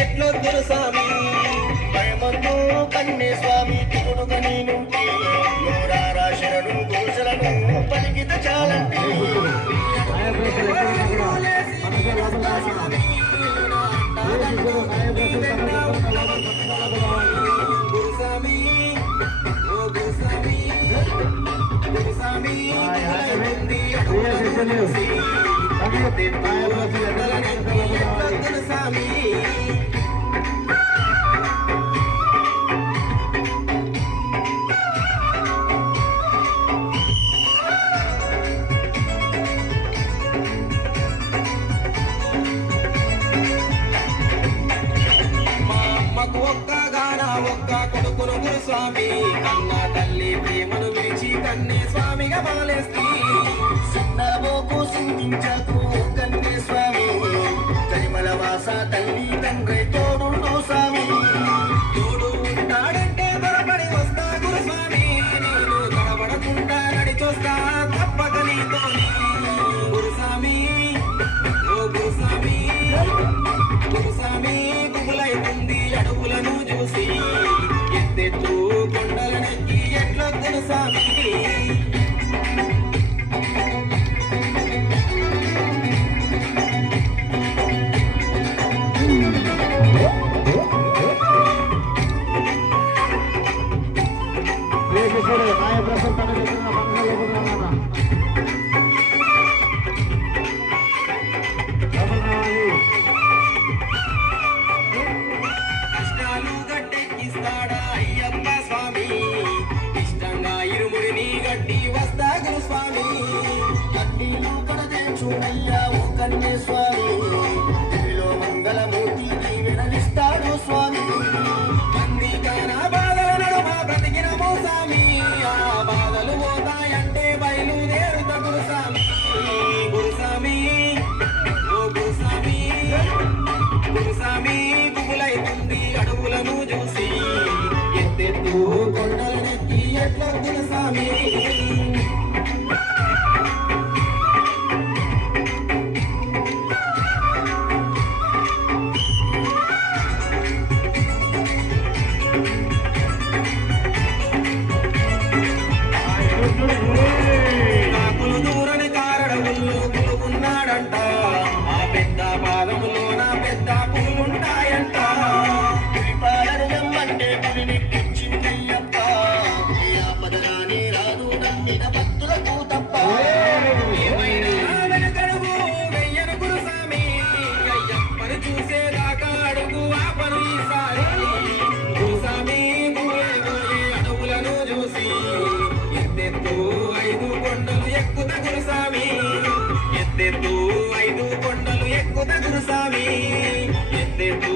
ఎట్లో గురుస్వామి భయమందు కన్నే స్వామి తిరుడుగా నేనుంటే నూరారా శరణు గోసలను పలికిత చాలంటే గురుస్వామి ఓ గురుస్వామి గురుస్వామి గురుస్వామి కొడుకును గురుస్వామి కన్న తల్లి ప్రేమను విడిచి కన్నే స్వామిగా మాలేస్తి సిన్నబోకు సింగించకు కన్నే స్వామి కరిమల వాస తల్లి తండ్రి తోడు స్వామి తోడు ఉంటాడంటే త్వరపడి వస్తా గురుస్వామి నేను తడబడకుండా నడిచొస్తా తప్పక నీతో గురుస్వామి ఓ గురుస్వామి గురుస్వామి గుబులైతుంది అడుగులను చూసి ఎత్తెత్తు కొండలనెక్కి ఎట్లా గురుస్వామి కష్టాలు గట్టెక్కిస్తాడా అయ్యప్ప స్వామి ఇష్టంగా ఇరుముడిని గట్టి వస్తా గురుస్వామి కన్నీలు కడదే చూడయ్యా ఓ కన్నే స్వామి దివిలో మంగళమూర్తి దీవెనలిస్తాడు స్వామి మందికైనా బాధల నడుమ బ్రతికినమో స్వామి ఆ బాధలు పోతాయంటే బయలుదేరుత గురుస్వామి గురుస్వామి ఓ గురుస్వామి గురుస్వామి గుబులైతుంది అడుగులను చూసి ఎత్తెత్తు కొండలనెక్కి ఎట్లా గురుస్వామి నాకులు దూరని కారడవుల్లో గులుగున్నాడంట ఆ పెద్ద పాదములో నా పెద్ద పూలుంటాయంట పులిపాలనమ్మంటే పులినెక్కించిందయ్యప్ప ఆపదరాని రాదు నమ్మిన భక్తులకు తప్ప ఏమైనా వెనుకడుగు వెయ్యను గురుస్వామి అయ్యప్పను చూసేదాకా అడుగు ఆపను ఈసారి గురుస్వామి అడవులను చూసి ఎత్తెత్తు 5 కొండలు ఎక్కుత గురుస్వామి ఎత్తెత్తు 5 కొండలు ఎక్కుత గురుస్వామి ఎత్తెత్తు